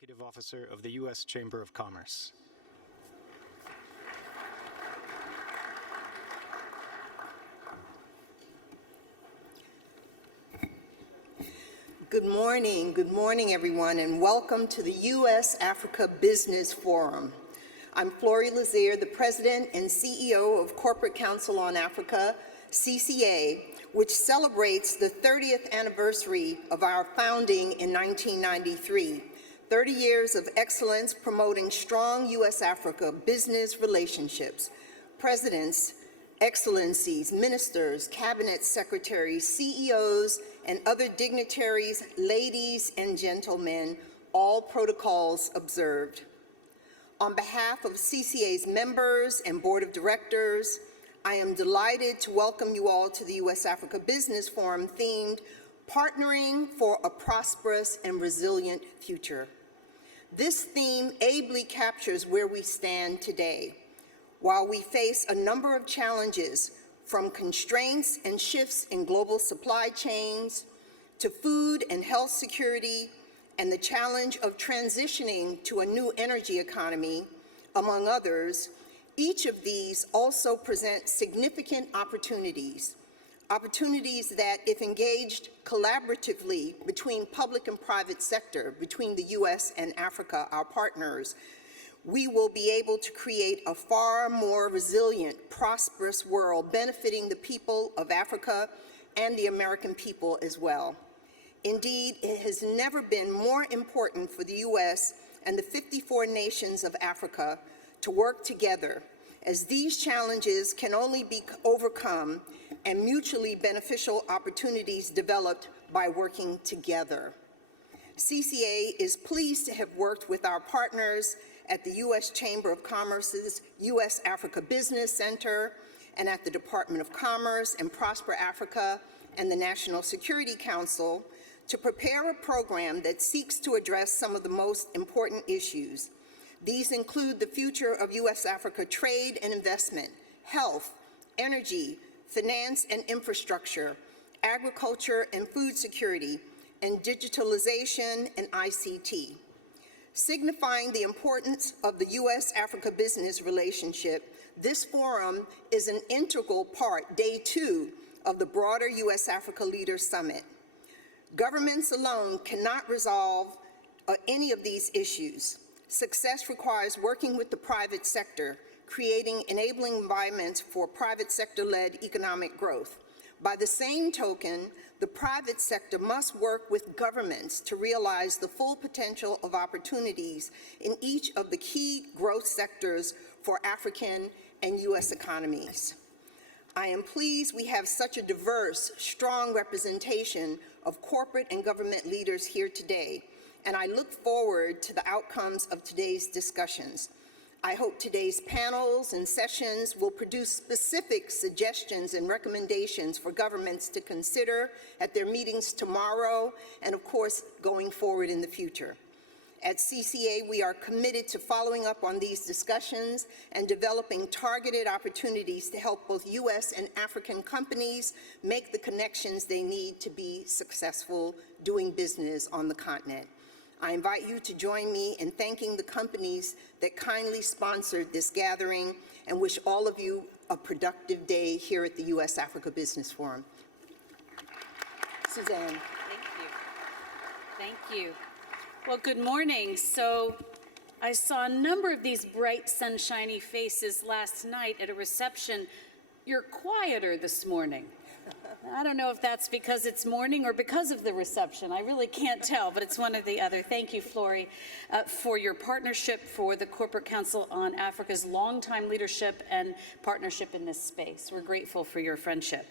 Executive Officer of the U.S. Chamber of Commerce. Good morning everyone, and welcome to the U.S.-Africa Business Forum. I'm Florie Lazier, the President and CEO of Corporate Council on Africa, CCA, which celebrates the 30th anniversary of our founding in 1993. 30 years of excellence promoting strong U.S.-Africa business relationships. Presidents, excellencies, ministers, cabinet secretaries, CEOs, and other dignitaries, ladies and gentlemen, all protocols observed. On behalf of CCA's members and board of directors, I am delighted to welcome you all to the U.S.-Africa Business Forum themed Partnering for a Prosperous and Resilient Future. This theme ably captures where we stand today. While we face a number of challenges, from constraints and shifts in global supply chains to food and health security and the challenge of transitioning to a new energy economy, among others, each of these also present significant opportunities that, if engaged collaboratively between public and private sector, between the U.S. and Africa, our partners, we will be able to create a far more resilient, prosperous world benefiting the people of Africa and the American people as well. Indeed, it has never been more important for the U.S. and the 54 nations of Africa to work together, as these challenges can only be overcome and mutually beneficial opportunities developed by working together. CCA is pleased to have worked with our partners at the U.S. Chamber of Commerce's U.S.-Africa Business Center and at the Department of Commerce and Prosper Africa and the National Security Council to prepare a program that seeks to address some of the most important issues. These include the future of U.S.-Africa trade and investment, health, energy, finance and infrastructure, agriculture and food security, and digitalization and ICT. Signifying the importance of the U.S.-Africa business relationship, this forum is an integral part, day 2, of the broader U.S.-Africa Leaders Summit. Governments alone cannot resolve any of these issues. Success requires working with the private sector, creating enabling environments for private sector-led economic growth. By the same token, the private sector must work with governments to realize the full potential of opportunities in each of the key growth sectors for African and U.S. economies. I am pleased we have such a diverse, strong representation of corporate and government leaders here today, and I look forward to the outcomes of today's discussions. I hope today's panels and sessions will produce specific suggestions and recommendations for governments to consider at their meetings tomorrow and, of course, going forward in the future. At CCA, we are committed to following up on these discussions and developing targeted opportunities to help both U.S. and African companies make the connections they need to be successful doing business on the continent. I invite you to join me in thanking the companies that kindly sponsored this gathering and wish all of you a productive day here at the U.S.-Africa Business Forum. Suzanne. Thank you. Well, good morning. So I saw a number of these bright, sunshiny faces last night at a reception. You're quieter this morning. I don't know if that's because it's morning or because of the reception. I really can't tell, but it's one or the other. Thank you, Florie, for your partnership, for the Corporate Council on Africa's longtime leadership and partnership in this space. We're grateful for your friendship.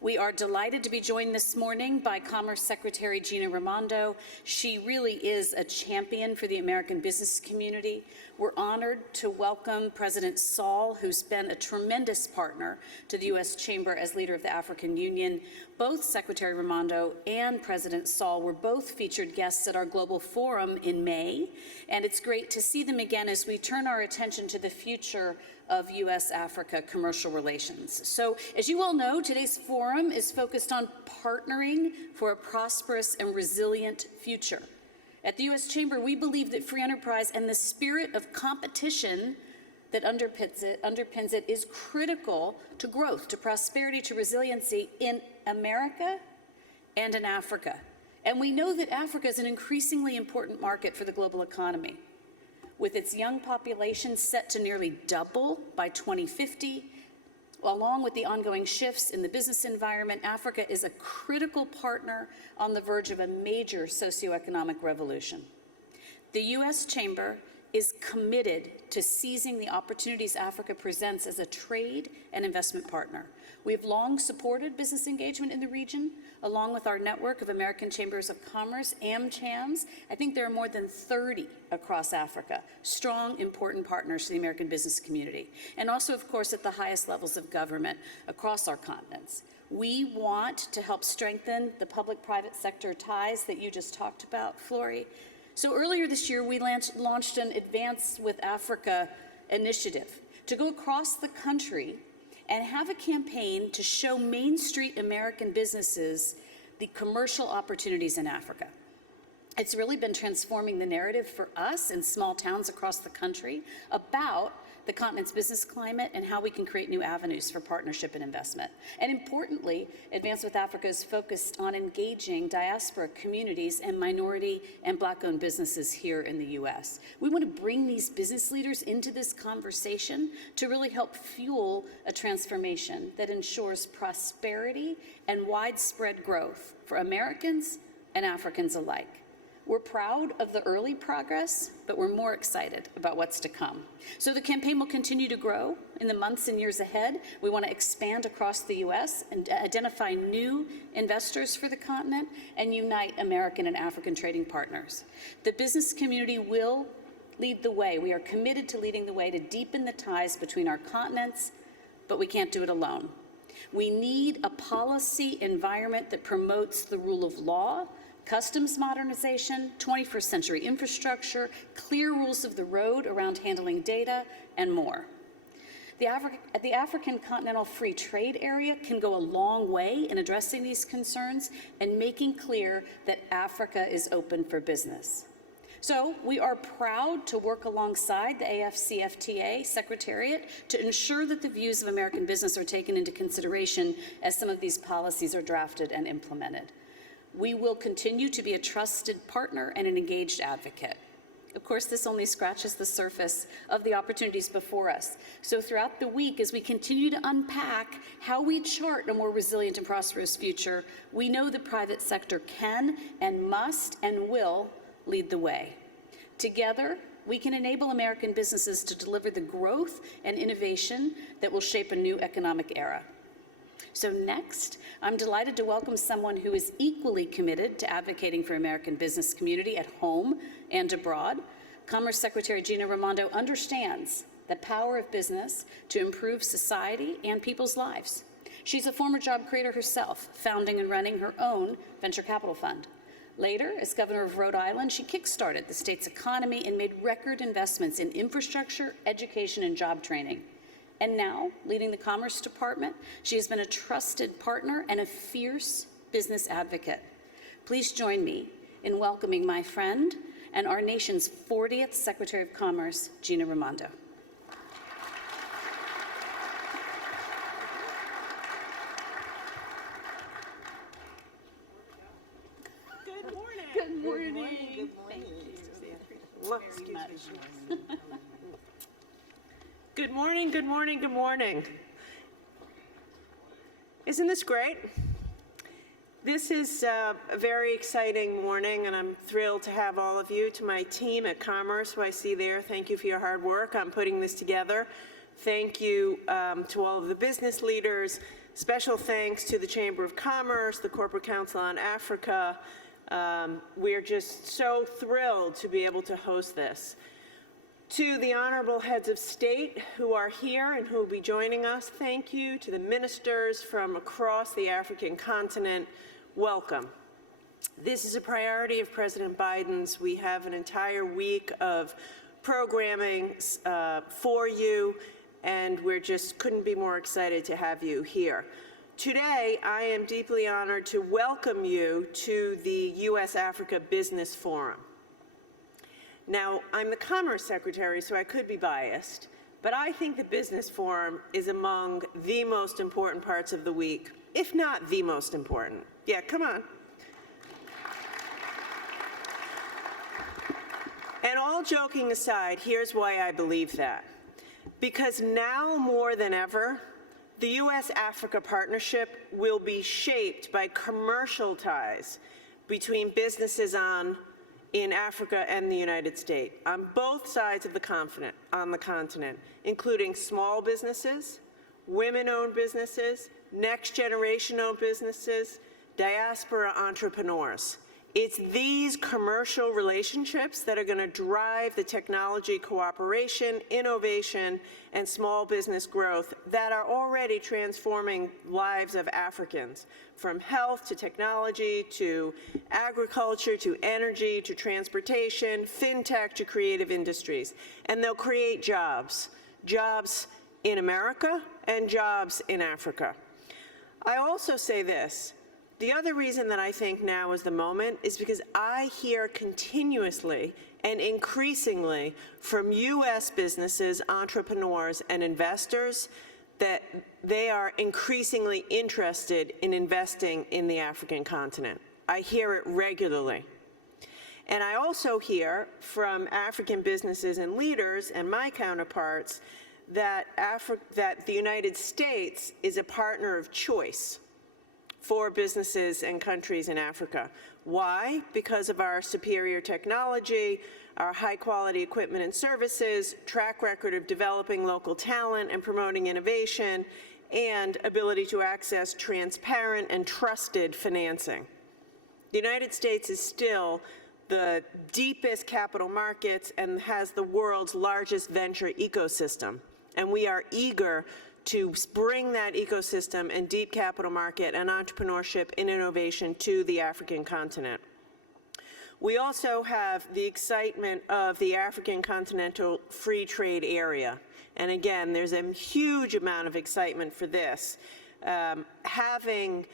We are delighted to be joined this morning by Commerce Secretary Gina Raimondo. She really is a champion for the American business community. We're honored to welcome President Sall, who's been a tremendous partner to the U.S. Chamber as leader of the African Union. Both Secretary Raimondo and President Sall were both featured guests at our Global Forum in May, and it's great to see them again as we turn our attention to the future of U.S.-Africa commercial relations. So, as you all know, today's forum is focused on partnering for a prosperous and resilient future. At the U.S. Chamber, we believe that free enterprise and the spirit of competition that underpins it is critical to growth, to prosperity, to resiliency in America and in Africa. And we know that Africa is an increasingly important market for the global economy. With its young population set to nearly double by 2050, along with the ongoing shifts in the business environment, Africa is a critical partner on the verge of a major socioeconomic revolution. The U.S. Chamber is committed to seizing the opportunities Africa presents as a trade and investment partner. We have long supported business engagement in the region, along with our network of American Chambers of Commerce, AmChams. I think there are more than 30 across Africa, strong, important partners to the American business community, and also, of course, at the highest levels of government across our continents. We want to help strengthen the public-private sector ties that you just talked about, Flory. So earlier this year, we launched an Advance with Africa initiative to go across the country and have a campaign to show Main Street American businesses the commercial opportunities in Africa. It's really been transforming the narrative for us in small towns across the country about the continent's business climate and how we can create new avenues for partnership and investment. And importantly, Advance with Africa is focused on engaging diaspora communities and minority and Black-owned businesses here in the U.S. We want to bring these business leaders into this conversation to really help fuel a transformation that ensures prosperity and widespread growth for Americans and Africans alike. We're proud of the early progress, but we're more excited about what's to come. So the campaign will continue to grow in the months and years ahead. We want to expand across the U.S. and identify new investors for the continent and unite American and African trading partners. The business community will lead the way. We are committed to leading the way to deepen the ties between our continents, but we can't do it alone. We need a policy environment that promotes the rule of law, customs modernization, 21st century infrastructure, clear rules of the road around handling data, and more. The African Continental Free Trade Area can go a long way in addressing these concerns and making clear that Africa is open for business. So we are proud to work alongside the AFCFTA Secretariat to ensure that the views of American business are taken into consideration as some of these policies are drafted and implemented. We will continue to be a trusted partner and an engaged advocate. Of course, this only scratches the surface of the opportunities before us. So throughout the week, as we continue to unpack how we chart a more resilient and prosperous future, we know the private sector can and must and will lead the way. Together, we can enable American businesses to deliver the growth and innovation that will shape a new economic era. So next, I'm delighted to welcome someone who is equally committed to advocating for American business community at home and abroad. Commerce Secretary Gina Raimondo understands the power of business to improve society and people's lives. She's a former job creator herself, founding and running her own venture capital fund. Later, as governor of Rhode Island, she kickstarted the state's economy and made record investments in infrastructure, education, and job training. And now, leading the Commerce Department, she has been a trusted partner and a fierce business advocate. Please join me in welcoming my friend and our nation's 40th Secretary of Commerce, Gina Raimondo. Good morning. Good morning. Good morning. Thank you. Look, Very much. Good morning, good morning, good morning. Isn't this great? This is a very exciting morning, and I'm thrilled to have all of you. To my team at Commerce, who I see there, thank you for your hard work on putting this together. Thank you to all of the business leaders. Special thanks to the Chamber of Commerce, the Corporate Council on Africa. We're just so thrilled to be able to host this. To the honorable heads of state who are here and who will be joining us, thank you. To the ministers from across the African continent, welcome. This is a priority of President Biden's. We have an entire week of programming for you, and we're just couldn't be more excited to have you here. Today, I am deeply honored to welcome you to the U.S. Africa Business Forum. Now, I'm the Commerce Secretary, so I could be biased, but I think the Business Forum is among the most important parts of the week, if not the most important. Yeah, come on. And all joking aside, here's why I believe that. Because now more than ever, the U.S.-Africa partnership will be shaped by commercial ties between businesses in Africa and the United States, on both sides of the continent, including small businesses, women-owned businesses, next-generation-owned businesses, diaspora entrepreneurs. It's these commercial relationships that are going to drive the technology cooperation, innovation, and small business growth that are already transforming lives of Africans, from health to technology to agriculture to energy to transportation, fintech to creative industries. And they'll create jobs, jobs in America and jobs in Africa. I also say this. The other reason that I think now is the moment is because I hear continuously and increasingly from U.S. businesses, entrepreneurs, and investors that they are increasingly interested in investing in the African continent. I hear it regularly. And I also hear from African businesses and leaders and my counterparts that the United States is a partner of choice for businesses and countries in Africa. Why? Because of our superior technology, our high-quality equipment and services, track record of developing local talent and promoting innovation, and ability to access transparent and trusted financing. The United States is still the deepest capital markets and has the world's largest venture ecosystem. And we are eager to bring that ecosystem and deep capital market and entrepreneurship and innovation to the African continent. We also have the excitement of the African Continental Free Trade Area. And again, there's a huge amount of excitement for this. Having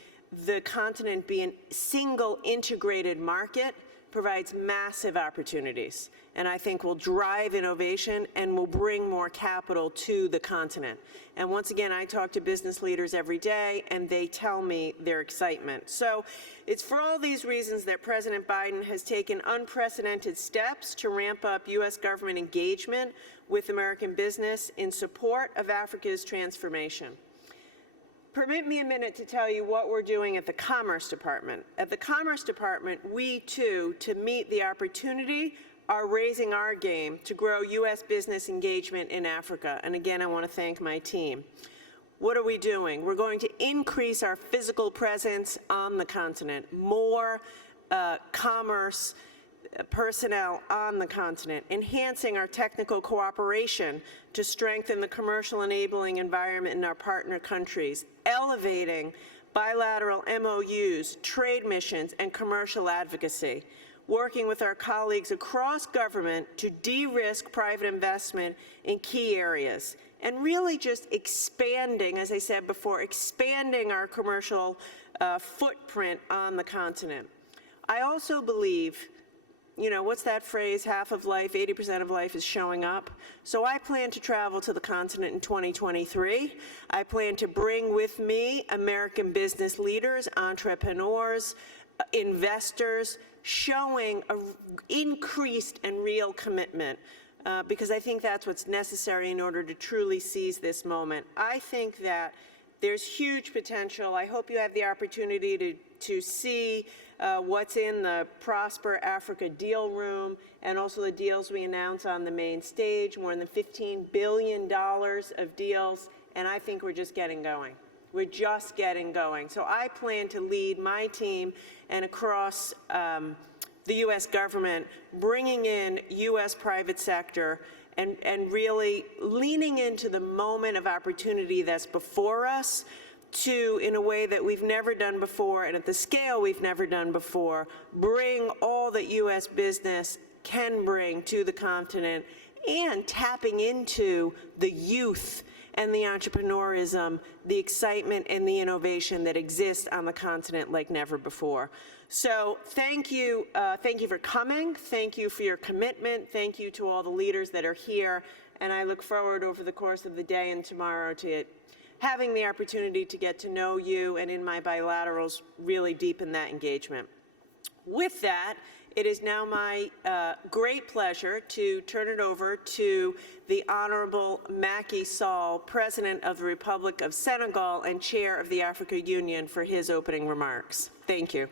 the continent be a single integrated market provides massive opportunities, and I think will drive innovation and will bring more capital to the continent. And once again, I talk to business leaders every day, and they tell me their excitement. So it's for all these reasons that President Biden has taken unprecedented steps to ramp up U.S. government engagement with American business in support of Africa's transformation. Permit me a minute to tell you what we're doing at the Commerce Department. At the Commerce Department, we too, to meet the opportunity, are raising our game to grow U.S. business engagement in Africa. And again, I want to thank my team. What are we doing? We're going to increase our physical presence on the continent, more commerce personnel on the continent, enhancing our technical cooperation to strengthen the commercial enabling environment in our partner countries, elevating bilateral MOUs, trade missions, and commercial advocacy, working with our colleagues across government to de-risk private investment in key areas, and really just expanding, as I said before, expanding our commercial footprint on the continent. I also believe, you know, what's that phrase, half of life, 80% of life is showing up. So I plan to travel to the continent in 2023. I plan to bring with me American business leaders, entrepreneurs, investors, showing an increased and real commitment because I think that's what's necessary in order to truly seize this moment. I think that there's huge potential. I hope you have the opportunity to see what's in the Prosper Africa deal room and also the deals we announce on the main stage, more than $15 billion of deals, and I think we're just getting going. We're just getting going. So I plan to lead my team and across the U.S. government, bringing in U.S. private sector and really leaning into the moment of opportunity that's before us to, in a way that we've never done before and at the scale we've never done before, bring all that U.S. business can bring to the continent and tapping into the youth and the entrepreneurism, the excitement and the innovation that exists on the continent like never before. So thank you for coming, thank you for your commitment, thank you to all the leaders that are here, and I look forward over the course of the day and tomorrow to having the opportunity to get to know you and in my bilaterals really deepen that engagement. With that, it is now my great pleasure to turn it over to the Honorable Macky Sall, President of the Republic of Senegal and Chair of the Africa Union, for his opening remarks. Thank you.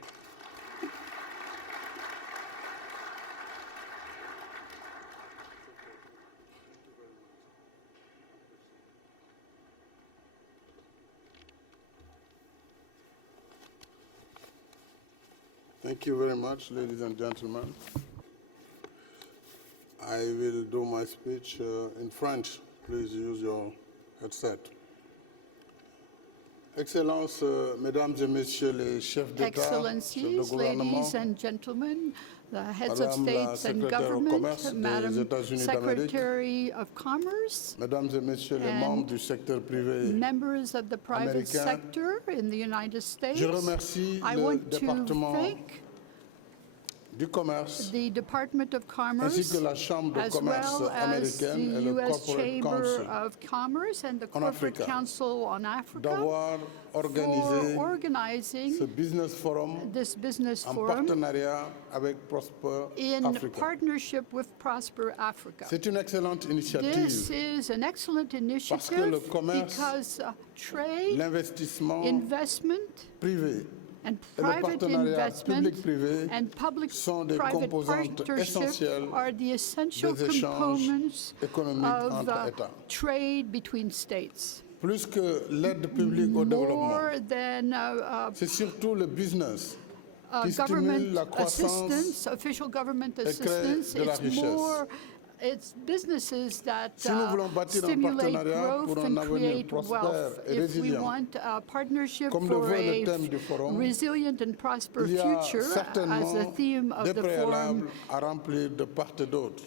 Thank you very much, ladies and gentlemen. I will do my speech in French. Please use your headset. Excellences, Mesdames et Messieurs les chefs d'État, chefs de Excellencies, gouvernement, ladies and gentlemen, the heads of Madame la states and Secrétaire au Commerce government, des Madam États-Unis d'Amérique, Secretary of Commerce, Mesdames et Messieurs les and membres du secteur privé, members of the private américain, sector in the United States, je remercie I le want to département thank du commerce the Department of ainsi Commerce, que la Chambre de as commerce well as américaine et the le U.S. Corporate Chamber Council of Commerce and the en Corporate Africa Council on Africa d'avoir for organisé organizing ce business forum this business en forum partenariat avec Prosper in Africa. partnership with Prosper Africa. C'est une excellente This initiative is an excellent parce que initiative le commerce, because trade, l'investissement investment, privé and et le private partenariat investment public-privé and sont des public-private composantes partnership essentielles are the essential des échanges components économiques of entre États. trade between states. Plus que l'aide publique au développement, More than c'est surtout le business qui stimule government la croissance assistance, official government crée assistance, de la richesse. it's businesses that Si nous voulons bâtir un stimulate partenariat growth pour un and avenir create prospère wealth. et If we résilient, want a partnership comme le for veut le a thème du forum, resilient and prosperous il y a future, as certainement the theme of des the préalables forum à remplir de part et d'autre.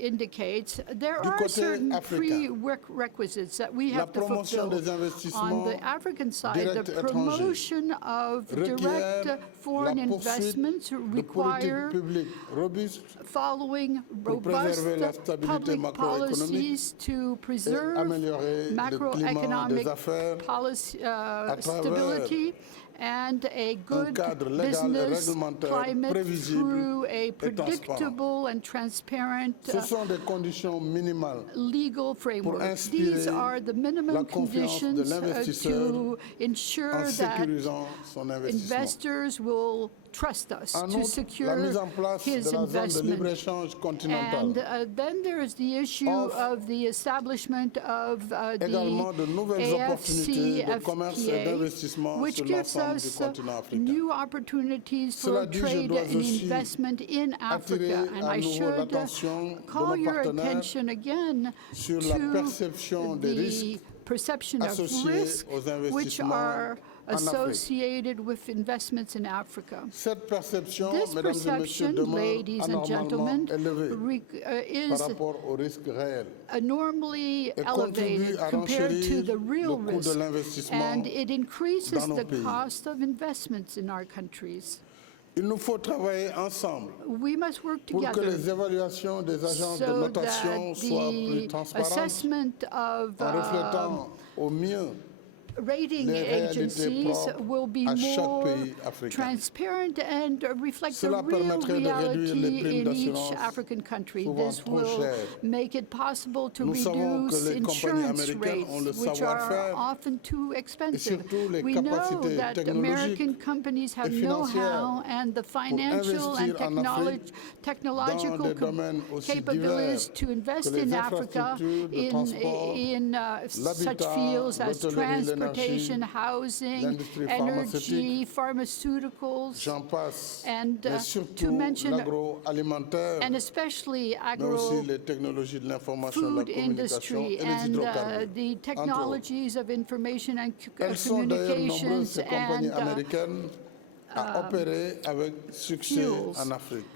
indicates, there Du are côté certain africain, prerequisites that we la have to promotion fulfill. des On investissements the African side, directs the étrangers promotion of requiert direct foreign la poursuite investments de require politiques publiques robustes following pour robust préserver la stabilité public macroéconomique policies to et preserve améliorer le climat des macroeconomic affaires policy, à travers stability and a good cadre légal et business réglementaire climate prévisible through a et transparent. predictable and transparent Ce sont des conditions minimales legal framework. inspirer These are the la minimum confiance de conditions l'investisseur to ensure en that sécurisant son investissement. investors will trust us En to outre, la secure mise en place his de la zone de investment. libre-échange continentale And then there is the issue offre of the establishment of également de nouvelles opportunités de commerce et AFCFTA, d'investissement which sur gives l'ensemble du us continent africain. new opportunities Cela for dit, je trade dois and aussi investment in attirer Africa. And à I nouveau should l'attention de call nos your partenaires attention again sur la to perception des the risques perception of associés risk aux which investissements are en Afrique. associated with investments in Africa. Cette perception, This mesdames et messieurs, perception, demeure ladies and anormalement gentlemen, élevée par is rapport aux risques réels normally et contribue elevated à compared to renchérir the real le coût de risk, l'investissement and it increases dans nos the pays. cost of investments in our countries. Il nous faut travailler ensemble We must work pour que together les évaluations des agences de so notation that soient plus the transparentes assessment of en reflétant au mieux rating les réalités agencies propres will be à chaque more pays africain. transparent and reflect the Cela real permettrait de réduire les reality primes in each d'assurance African country. souvent This trop will chères. make it possible to Nous savons que reduce les compagnies insurance américaines ont le rates, which savoir-faire are often too expensive. surtout les We know capacités that technologiques American companies have et know-how and the financial and investir en Afrique technological dans des domaines aussi capabilities divers to invest que les in Africa infrastructures de transport, in such l'habitat, fields as l'hôtellerie, transportation, l'énergie, housing, l'industrie energy, pharmaceuticals, j'en passe, and mais to surtout mention, l'agroalimentaire, and especially mais aussi les technologies de l'information et de food la communication industry et les and hydrocarbures. the entre autres. technologies of information and Elles sont d'ailleurs nombreuses, communications ces compagnies and américaines, à opérer avec succès fuels. en Afrique.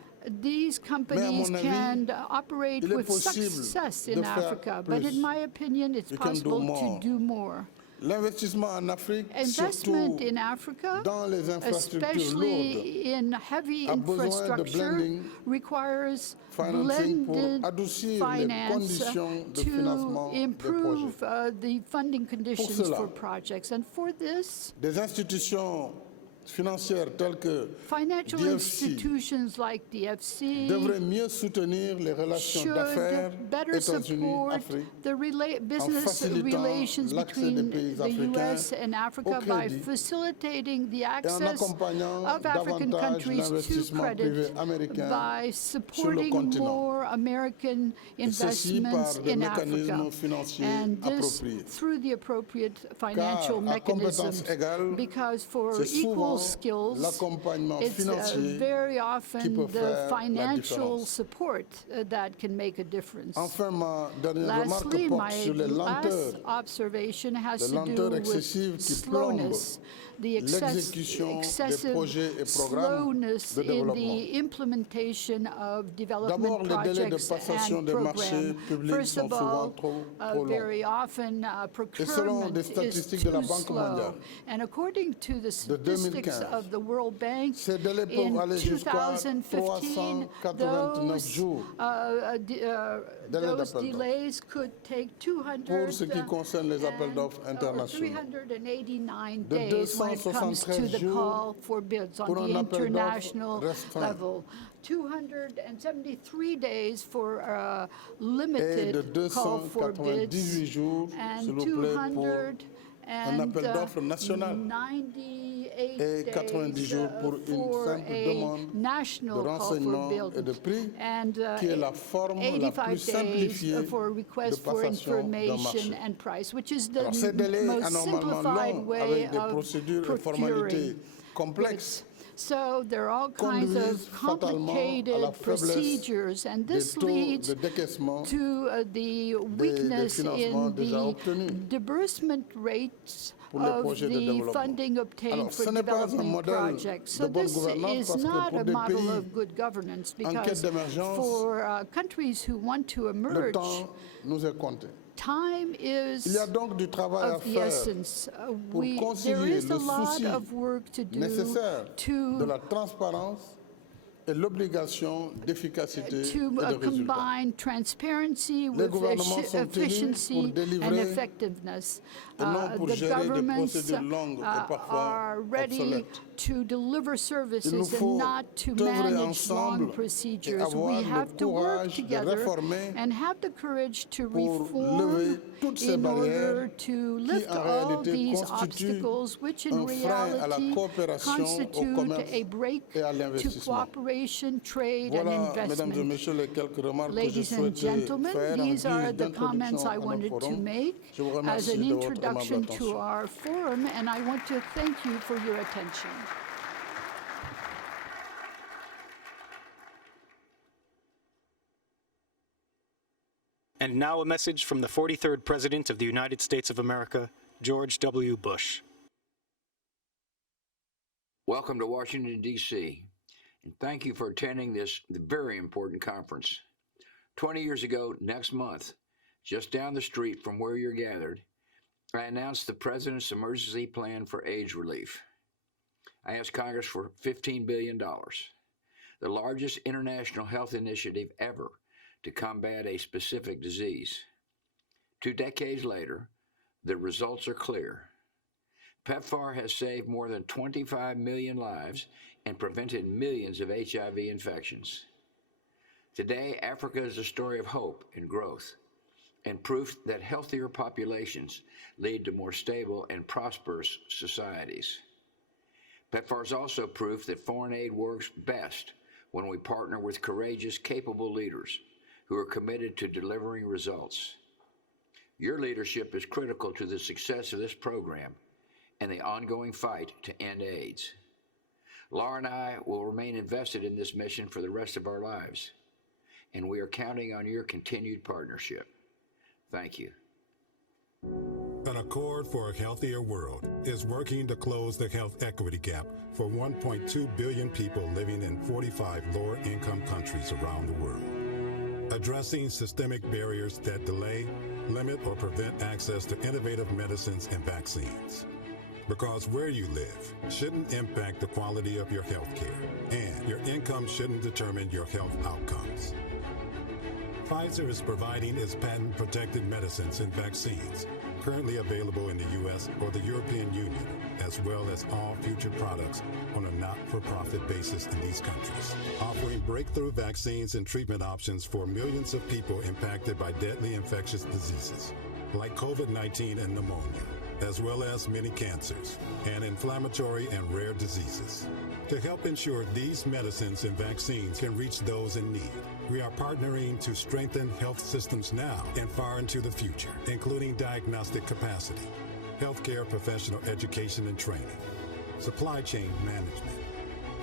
these companies avis, can operate il est with possible success de in faire Africa, but plus. in my opinion, it's We can do possible more. to do more. L'investissement en Afrique, Investment surtout in Africa, dans les infrastructures lourdes, especially in heavy a besoin de infrastructure, blending requires financing pour blended adoucir les finance conditions de to financement des improve projets. the funding conditions cela, for projects. And for this, Des institutions financières telles que financial DFC institutions like the FC devraient mieux soutenir les relations d'affaires should better support États-Unis-Afrique the business facilitant relations l'accès des between pays the africains U.S. and au Africa by crédit facilitating the et en access accompagnant of African davantage countries to l'investissement privé credit américain by sur le supporting continent. more American Et ceci par investments des in Africa, mécanismes financiers and this appropriés. through the appropriate financial Car à compétences mechanisms, égales, because for c'est equal souvent skills, l'accompagnement it's financier very qui often peut the faire la financial différence. support that can make a difference. Enfin, ma dernière remarque Lastly, porte my sur les last lenteurs, observation has les to do lenteurs with excessives qui slowness, the l'exécution des excessive projets et programmes slowness de in développement. the implementation of D'abord, development les délais de projects passation and des marchés programs. publics First sont of souvent all, trop longs. very often Et selon procurement des is statistiques de la too Banque slow. mondiale, And according to the de statistics 2015, of the World Bank, ces délais peuvent in aller jusqu'à 2015, 389 jours délai those d'appel d'offres. delays could take Pour ce qui concerne les appels d'offres internationaux, 389 de days when it comes to 273 the jours call for bids on pour un the appel d'offres international restreint. level. 273 days for a et de limited call for 298 bids, jours, s'il and vous plaît, pour 200 un appel d'offres national 98 et 90 days jours pour une for simple a demande national de call for renseignement et de bids, prix, and qui est la forme la 85 plus days simplifiée for a de request for passation d'un information marché. and price, which is the Alors, ces délais most anormalement simplified longs, way avec des of procédures et formalités procuring complexes, goods. So there are all kinds conduisent of fatalement à la complicated faiblesse procedures, and des this taux leads de décaissement to the weakness financements in déjà the obtenus disbursement rates pour les of projets de the développement. funding obtained Alors, for ce n'est pas un development modèle projects. So de bonne this gouvernance is parce que not pour a des model pays of good governance, en quête because d'émergence, for countries who want to le emerge, temps nous est compté. time is Il y a donc du travail à of the faire essence. pour There concilier is a le lot souci of work to do nécessaire de to la transparence et l'obligation d'efficacité et de résultat. combine transparency with gouvernements sont élus pour efficiency and délivrer effectiveness. et non pour The gérer des governments procédures longues et parfois are ready obsolètes. to deliver services Il nous faut and not to œuvrer manage ensemble long et procedures. avoir We le have to work courage de together réformer and have the courage to pour reform lever toutes ces in order barrières to qui lift en all réalité these constituent obstacles, which in un frein à la reality coopération, au constitute commerce a break et à to l'investissement. cooperation, trade, and Voilà, mesdames et investment. messieurs, les quelques remarques que je Ladies and souhaitais gentlemen, faire en these are guise the comments d'introduction I à notre wanted to forum. make Je vous as remercie an de votre aimable introduction to attention. our forum, and I want to thank you for your attention. And now a message from the 43rd President of the United States of America, George W. Bush. Welcome to Washington, D.C., and thank you for attending this very important conference. 20 years ago, next month, just down the street from where you're gathered, I announced the President's Emergency Plan for AIDS Relief. I asked Congress for $15 billion, the largest international health initiative ever to combat a specific disease. 2 decades later, the results are clear. PEPFAR has saved more than 25 million lives and prevented millions of HIV infections. Today, Africa is a story of hope and growth, and proof that healthier populations lead to more stable and prosperous societies. PEPFAR is also proof that foreign aid works best when we partner with courageous, capable leaders who are committed to delivering results. Your leadership is critical to the success of this program and the ongoing fight to end AIDS. Laura and I will remain invested in this mission for the rest of our lives, and we are counting on your continued partnership. Thank you. An Accord for a Healthier World is working to close the health equity gap for 1.2 billion people living in 45 lower-income countries around the world. Addressing systemic barriers that delay, limit, or prevent access to innovative medicines and vaccines. Because where you live shouldn't impact the quality of your health care, and your income shouldn't determine your health outcomes. Pfizer is providing its patent-protected medicines and vaccines, currently available in the U.S. or the European Union, as well as all future products on a not-for-profit basis in these countries, offering breakthrough vaccines and treatment options for millions of people impacted by deadly infectious diseases, like COVID-19 and pneumonia, as well as many cancers and inflammatory and rare diseases. To help ensure these medicines and vaccines can reach those in need, we are partnering to strengthen health systems now and far into the future, including diagnostic capacity, healthcare professional education and training, supply chain management,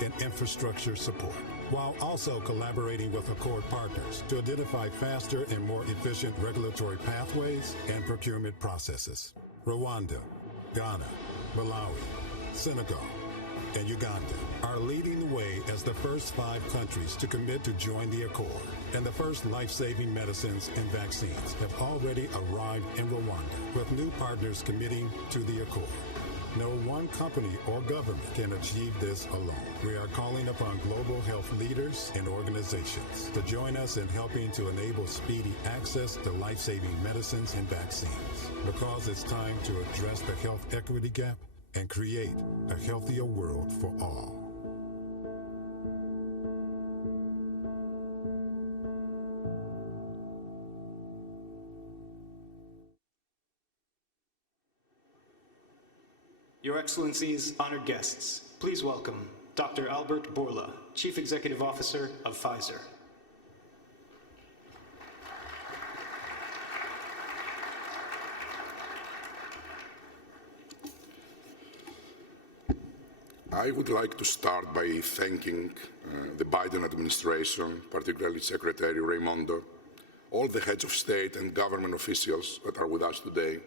and infrastructure support, while also collaborating with Accord partners to identify faster and more efficient regulatory pathways and procurement processes. Rwanda, Ghana, Malawi, Senegal, and Uganda are leading the way as the first 5 countries to commit to join the Accord, and the first life-saving medicines and vaccines have already arrived in Rwanda, with new partners committing to the Accord. No one company or government can achieve this alone. We are calling upon global health leaders and organizations to join us in helping to enable speedy access to life-saving medicines and vaccines, because it's time to address the health equity gap and create a healthier world for all. Your Excellencies, honored guests, please welcome Dr. Albert Bourla, Chief Executive Officer of Pfizer. I would like to start by thanking the Biden administration, particularly Secretary Raimondo, all the heads of state and government officials that are with us today,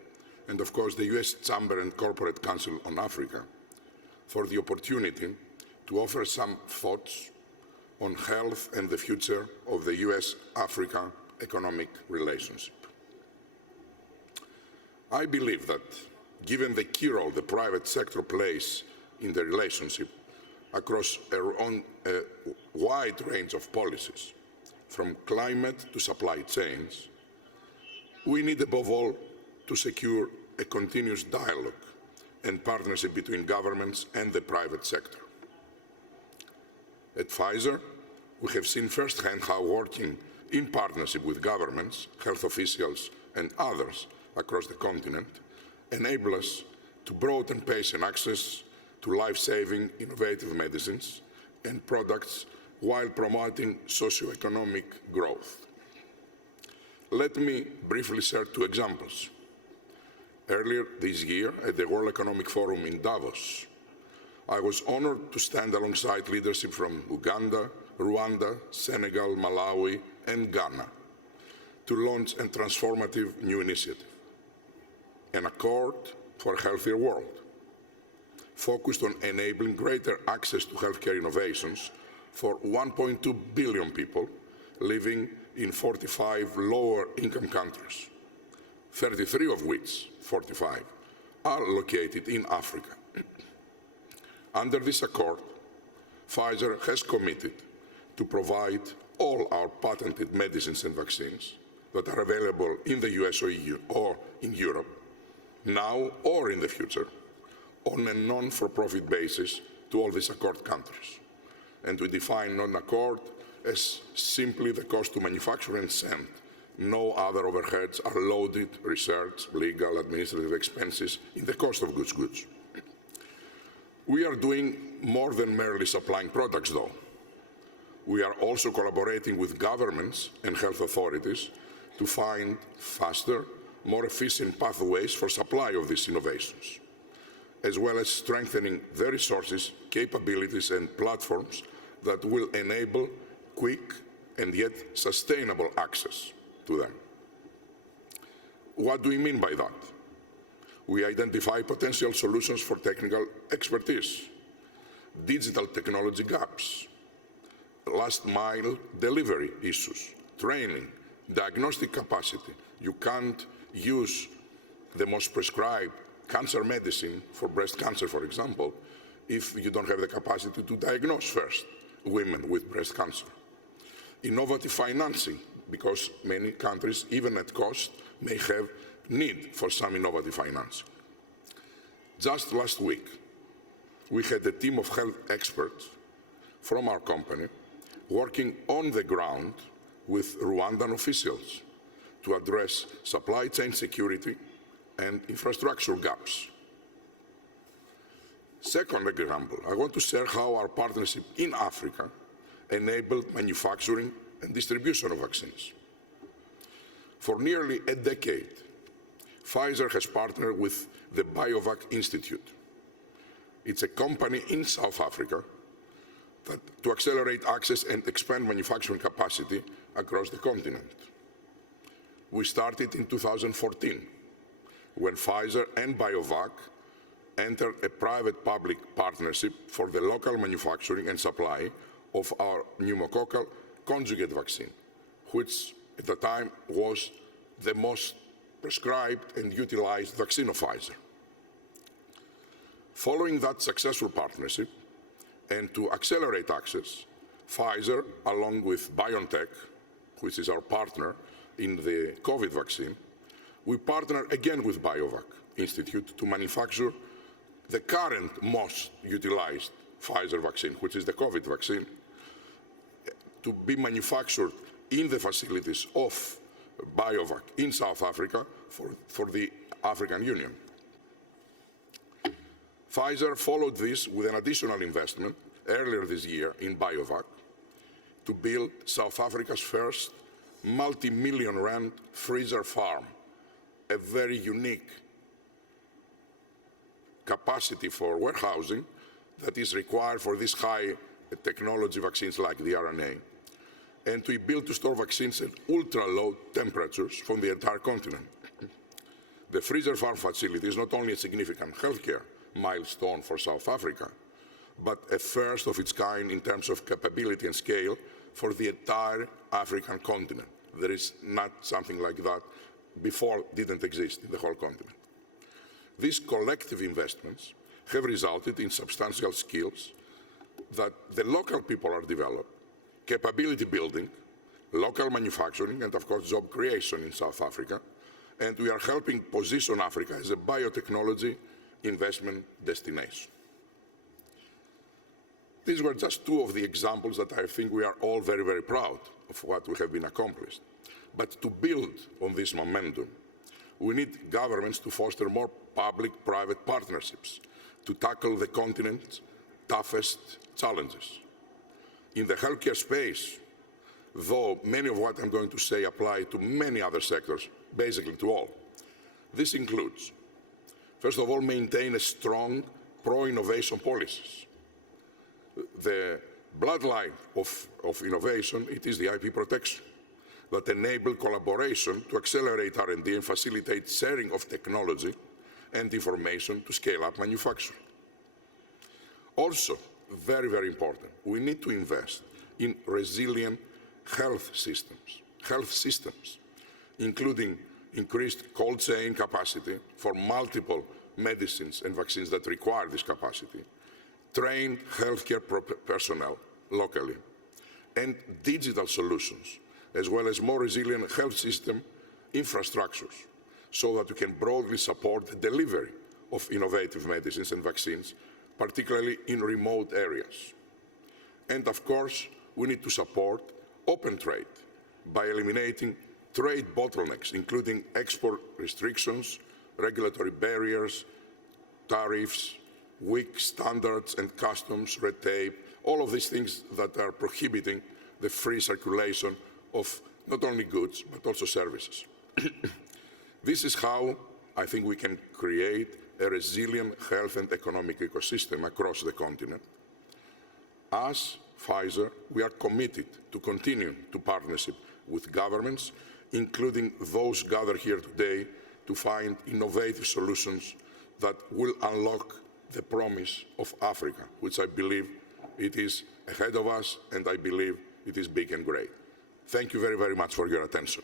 and of course the U.S. Chamber and Corporate Council on Africa, for the opportunity to offer some thoughts on health and the future of the U.S.-Africa economic relationship. I believe that, given the key role the private sector plays in the relationship across a wide range of policies, from climate to supply chains, we need above all to secure a continuous dialogue and partnership between governments and the private sector. At Pfizer, we have seen firsthand how working in partnership with governments, health officials, and others across the continent enable us to broaden patient access to life-saving innovative medicines and products while promoting socioeconomic growth. Let me briefly share 2 examples. Earlier this year, at the World Economic Forum in Davos, I was honored to stand alongside leadership from Uganda, Rwanda, Senegal, Malawi, and Ghana to launch a transformative new initiative, an Accord for a Healthier World, focused on enabling greater access to healthcare innovations for 1.2 billion people living in 45 lower-income countries, 33 of which, 45, are located in Africa. Under this accord, Pfizer has committed to provide all our patented medicines and vaccines that are available in the US or EU or in Europe, now or in the future, on a non-for-profit basis to all these accord countries. And we define non-accord as simply the cost to manufacture and send. No other overheads are loaded, research, legal, administrative expenses in the cost of goods. We are doing more than merely supplying products, though. We are also collaborating with governments and health authorities to find faster, more efficient pathways for supply of these innovations, as well as strengthening the resources, capabilities, and platforms that will enable quick and yet sustainable access to them. What do we mean by that? We identify potential solutions for technical expertise, digital technology gaps, last-mile delivery issues, training, diagnostic capacity. You can't use the most prescribed cancer medicine for breast cancer, for example, if you don't have the capacity to diagnose first women with breast cancer. Innovative financing, because many countries, even at cost, may have need for some innovative financing. Just last week, we had a team of health experts from our company working on the ground with Rwandan officials to address supply chain security and infrastructure gaps. Second example, I want to share how our partnership in Africa enabled manufacturing and distribution of vaccines. For nearly a decade, Pfizer has partnered with the BioVac Institute. It's a company in South Africa to accelerate access and expand manufacturing capacity across the continent. We started in 2014, when Pfizer and BioVac entered a private-public partnership for the local manufacturing and supply of our pneumococcal conjugate vaccine, which at the time was the most prescribed and utilized vaccine of Pfizer. Following that successful partnership, and to accelerate access, Pfizer, along with BioNTech, which is our partner in the COVID vaccine, we partner again with BioVac Institute to manufacture the current most utilized Pfizer vaccine, which is the COVID vaccine, to be manufactured in the facilities of BioVac in South Africa for the African Union. Pfizer followed this with an additional investment earlier this year in BioVac to build South Africa's first multi-million rand freezer farm, a very unique capacity for warehousing that is required for these high technology vaccines like the RNA, and to build to store vaccines at ultra-low temperatures from the entire continent. The freezer farm facility is not only a significant healthcare milestone for South Africa, but a first of its kind in terms of capability and scale for the entire African continent. There is not something like that before, didn't exist in the whole continent. These collective investments have resulted in substantial skills that the local people are developed, capability building, local manufacturing, and of course job creation in South Africa. And we are helping position Africa as a biotechnology investment destination. These were just two of the examples that I think we are all very, very proud of what we have been accomplished. But to build on this momentum, we need governments to foster more public-private partnerships to tackle the continent's toughest challenges. In the healthcare space, though many of what I'm going to say apply to many other sectors, basically to all, this includes, first of all, maintain a strong pro-innovation policies. The bloodline of innovation, it is the IP protection that enable collaboration to accelerate R&D and facilitate sharing of technology and information to scale up manufacturing. Also, very, very important, we need to invest in resilient health systems, including increased cold chain capacity for multiple medicines and vaccines that require this capacity, trained healthcare personnel locally, and digital solutions, as well as more resilient health system infrastructures, so that we can broadly support the delivery of innovative medicines and vaccines, particularly in remote areas. And of course, we need to support open trade by eliminating trade bottlenecks, including export restrictions, regulatory barriers, tariffs, weak standards and customs, red tape, all of these things that are prohibiting the free circulation of not only goods, but also services. This is how I think we can create a resilient health and economic ecosystem across the continent. As Pfizer, we are committed to continue to partnership with governments, including those gathered here today, to find innovative solutions that will unlock the promise of Africa, which I believe it is ahead of us, and I believe it is big and great. Thank you very, very much for your attention.